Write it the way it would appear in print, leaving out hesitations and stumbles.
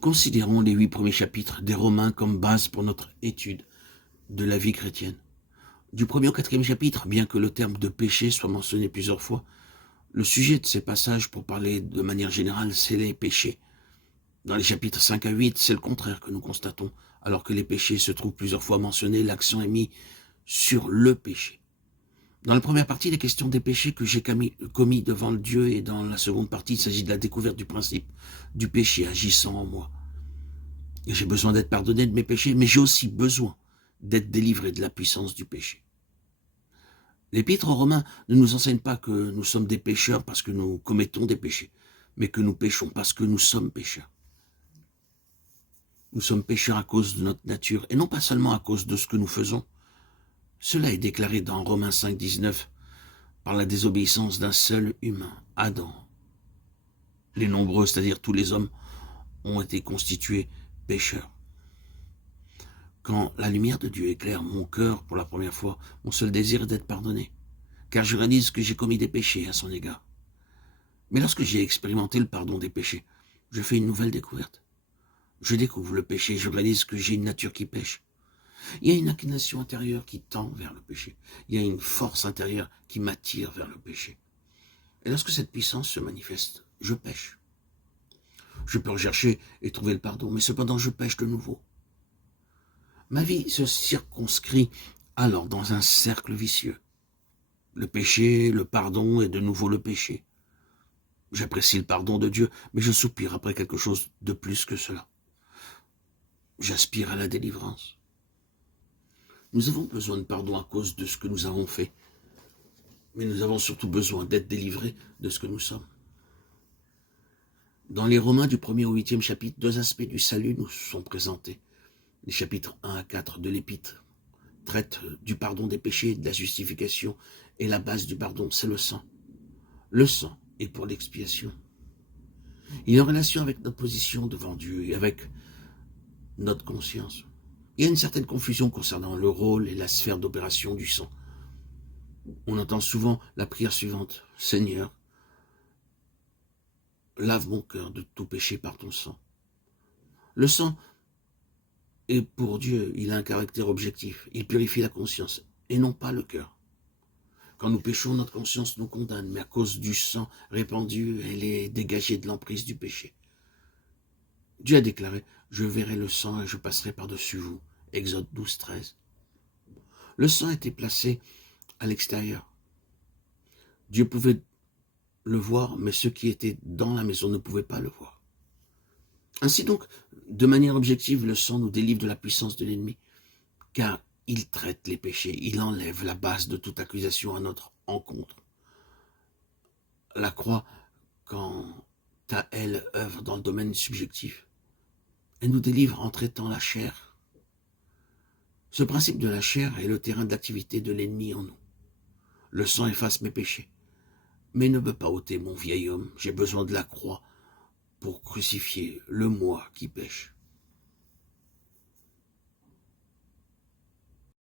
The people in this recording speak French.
Considérons les 8 premiers chapitres des Romains comme base pour notre étude de la vie chrétienne. Du 1er au 4e chapitre, bien que le terme de péché soit mentionné plusieurs fois, le sujet de ces passages, pour parler de manière générale, c'est les péchés. Dans les chapitres 5 à 8, c'est le contraire que nous constatons. Alors que les péchés se trouvent plusieurs fois mentionnés, l'accent est mis sur le péché. Dans la première partie, il est question des péchés que j'ai commis devant le Dieu, et dans la seconde partie, il s'agit de la découverte du principe du péché agissant en moi. Et j'ai besoin d'être pardonné de mes péchés, mais j'ai aussi besoin d'être délivré de la puissance du péché. L'Épître aux Romains ne nous enseigne pas que nous sommes des pécheurs parce que nous commettons des péchés, mais que nous péchons parce que nous sommes pécheurs. Nous sommes pécheurs à cause de notre nature, et non pas seulement à cause de ce que nous faisons. Cela est déclaré dans Romains 5, 19, par la désobéissance d'un seul humain, Adam. Les nombreux, c'est-à-dire tous les hommes, ont été constitués pécheurs. Quand la lumière de Dieu éclaire mon cœur pour la première fois, mon seul désir est d'être pardonné, car je réalise que j'ai commis des péchés à son égard. Mais lorsque j'ai expérimenté le pardon des péchés, je fais une nouvelle découverte. Je découvre le péché, je réalise que j'ai une nature qui pêche. Il y a une inclination intérieure qui tend vers le péché. Il y a une force intérieure qui m'attire vers le péché. Et lorsque cette puissance se manifeste, je pêche. Je peux rechercher et trouver le pardon, mais cependant je pêche de nouveau. Ma vie se circonscrit alors dans un cercle vicieux. Le péché, le pardon et de nouveau le péché. J'apprécie le pardon de Dieu, mais je soupire après quelque chose de plus que cela. J'aspire à la délivrance. Nous avons besoin de pardon à cause de ce que nous avons fait, mais nous avons surtout besoin d'être délivrés de ce que nous sommes. Dans les Romains du 1er au 8e chapitre, 2 aspects du salut nous sont présentés. Les chapitres 1 à 4 de l'Épître traitent du pardon des péchés, de la justification, et la base du pardon, c'est le sang. Le sang est pour l'expiation. Il est en relation avec notre position devant Dieu et avec notre conscience. Il y a une certaine confusion concernant le rôle et la sphère d'opération du sang. On entend souvent la prière suivante: Seigneur, lave mon cœur de tout péché par ton sang. Le sang est pour Dieu, il a un caractère objectif. Il purifie la conscience et non pas le cœur. Quand nous péchons, notre conscience nous condamne, mais à cause du sang répandu, elle est dégagée de l'emprise du péché. Dieu a déclaré: je verrai le sang et je passerai par-dessus vous. Exode 12, 13. Le sang était placé à l'extérieur. Dieu pouvait le voir, mais ceux qui étaient dans la maison ne pouvaient pas le voir. Ainsi donc, de manière objective, le sang nous délivre de la puissance de l'ennemi, car il traite les péchés, il enlève la base de toute accusation à notre encontre. La croix, quant à elle, œuvre dans le domaine subjectif. Elle nous délivre en traitant la chair. Ce principe de la chair est le terrain d'activité de l'ennemi en nous. Le sang efface mes péchés, mais ne peut pas ôter mon vieil homme. J'ai besoin de la croix pour crucifier le moi qui pêche.